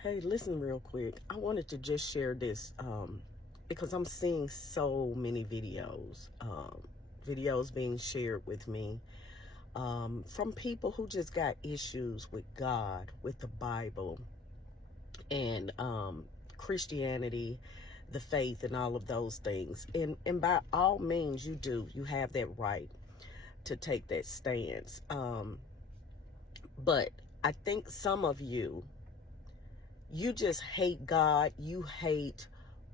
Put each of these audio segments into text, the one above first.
Hey, listen real quick. I wanted to just share this because I'm seeing so many videos being shared with me from people who just got issues with God, with the Bible, and Christianity, the faith, and all of those things. And by all means, you have that right to take that stance. But I think some of you just hate God, you hate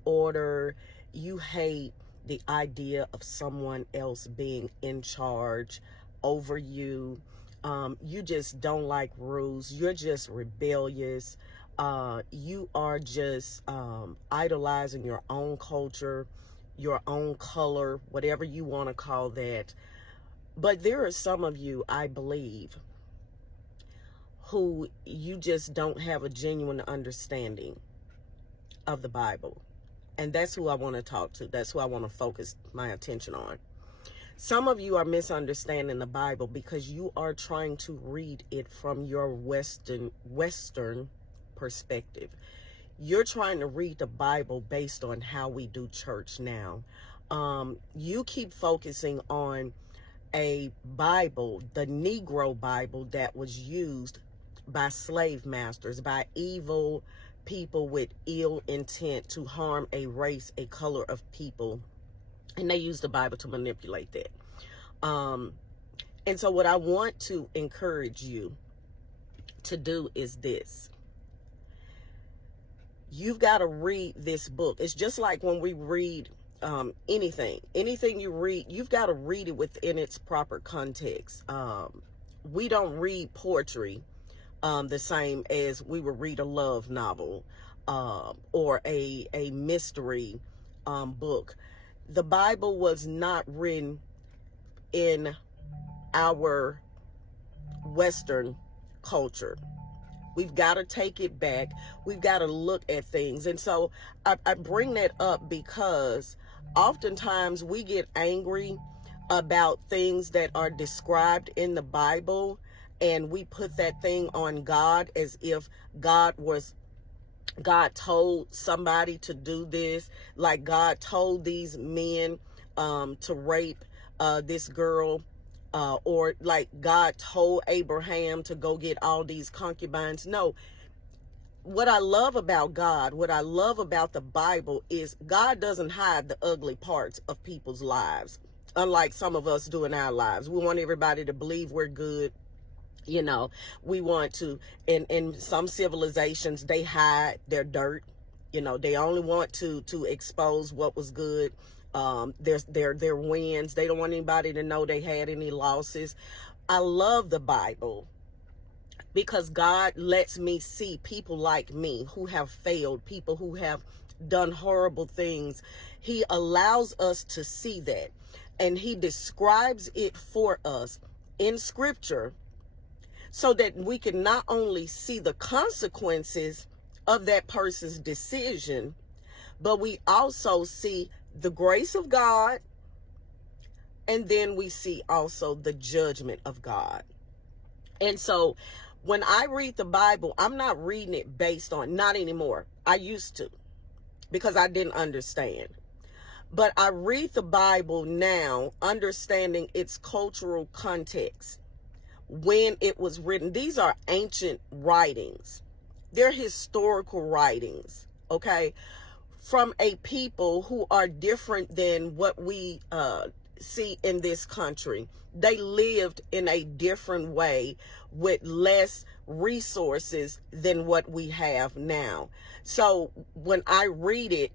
order, you hate the idea of someone else being in charge over you. You just don't like rules. You're just rebellious. You are just idolizing your own culture, your own color, whatever you want to call that. But there are some of you, I believe, who you just don't have a genuine understanding of the Bible. And that's who I want to talk to. That's who I want to focus my attention on. Some of you are misunderstanding the Bible because you are trying to read it from your Western perspective. You're trying to read the Bible based on how we do church now. You keep focusing on a Bible, the Negro Bible that was used by slave masters, by evil people with ill intent to harm a race, a color of people. And they use the Bible to manipulate that. And so what I want to encourage you to do is this. You've got to read this book. It's just like when we read anything you read, you've got to read it within its proper context. We don't read poetry the same as we would read a love novel or a mystery book. The Bible was not written in our Western culture. We've got to take it back. We've got to look at things. And so I bring that up because oftentimes we get angry about things that are described in the Bible, and we put that thing on God as if God told somebody to do this, like God told these men to rape this girl, or like God told Abraham to go get all these concubines. No. What I love about God, what I love about the Bible is God doesn't hide the ugly parts of people's lives, unlike some of us do in our lives. We want everybody to believe we're good. You know, we want to, in some civilizations, they hide their dirt. You know, they only want to expose what was good. Their wins. They don't want anybody to know they had any losses. I love the Bible because God lets me see people like me who have failed, people who have done horrible things. He allows us to see that, and he describes it for us in scripture, so that we can not only see the consequences of that person's decision, but we also see the grace of God, and then we see also the judgment of God. And so when I read the Bible, I'm not reading it based on, not anymore. I used to, because I didn't understand. But I read the Bible now, understanding its cultural context. When it was written, these are ancient writings. They're historical writings, okay, from a people who are different than what we see in this country. They lived in a different way with less resources than what we have now. So when I read it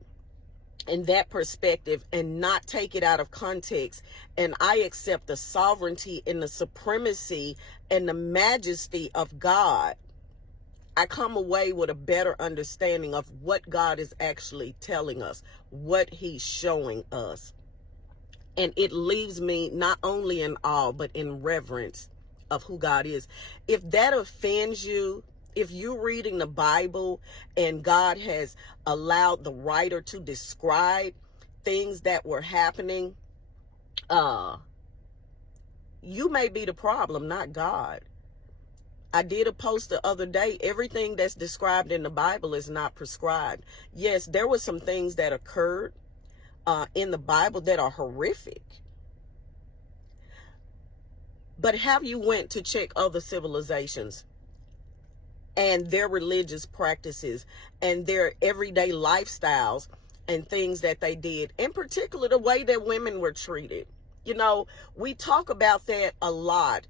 in that perspective and not take it out of context, and I accept the sovereignty and the supremacy and the majesty of God, I come away with a better understanding of what God is actually telling us, what he's showing us. And it leaves me not only in awe, but in reverence of who God is. If that offends you, if you're reading the Bible and God has allowed the writer to describe things that were happening, you may be the problem, not God. I did a post the other day. Everything that's described in the Bible is not prescribed. Yes, there were some things that occurred in the Bible that are horrific. But have you went to check other civilizations and their religious practices and their everyday lifestyles and things that they did, in particular the way that women were treated? You know, we talk about that a lot,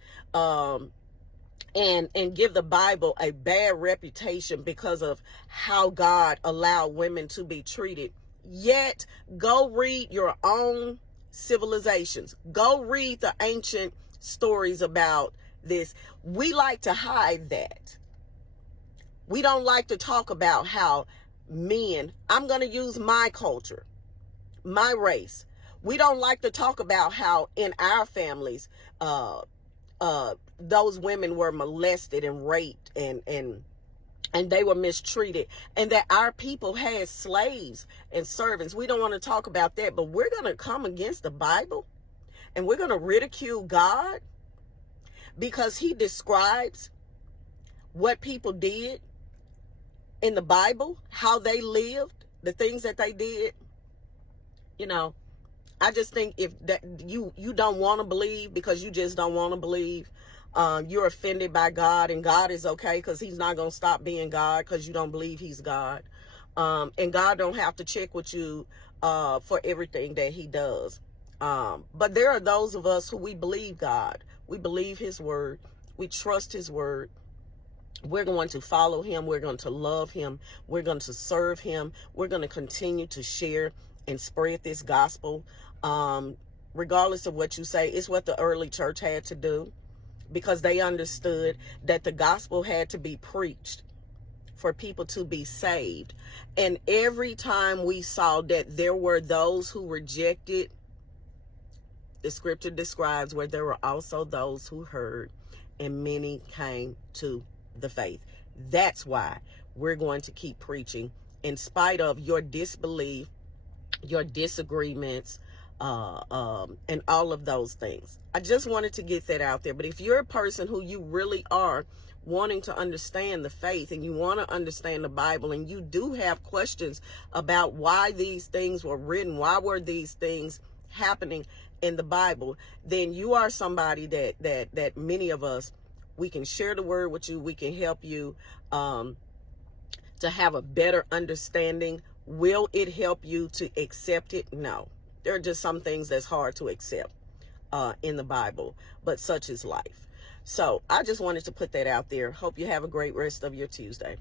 and give the Bible a bad reputation because of how God allowed women to be treated. Yet, go read your own civilizations. Go read the ancient stories about this. We like to hide that. We don't like to talk about how men, I'm going to use my culture, my race. We don't like to talk about how in our families, those women were molested and raped and they were mistreated, and that our people had slaves and servants. We don't want to talk about that, but we're going to come against the Bible and we're going to ridicule God because he describes what people did in the Bible, how they lived, the things that they did. You know, I just think if that you don't want to believe because you just don't want to believe, you're offended by God, and God is okay because he's not going to stop being God because you don't believe he's God. And God don't have to check with you for everything that he does. But there are those of us who we believe God. We believe his word. We trust his word. We're going to follow him. We're going to love him. We're going to serve him. We're going to continue to share and spread this gospel. Regardless of what you say, it's what the early church had to do, because they understood that the gospel had to be preached for people to be saved. And every time we saw that there were those who rejected, the scripture describes where there were also those who heard, and many came to the faith. That's why we're going to keep preaching in spite of your disbelief, your disagreements, and all of those things. I just wanted to get that out there. But if you're a person who you really are wanting to understand the faith and you want to understand the Bible, and you do have questions about why these things were written, why were these things happening in the Bible, then you are somebody that many of us, we can share the word with you. We can help you to have a better understanding. Will it help you to accept it? No. There are just some things that's hard to accept in the Bible, but such is life. So I just wanted to put that out there. Hope you have a great rest of your Tuesday.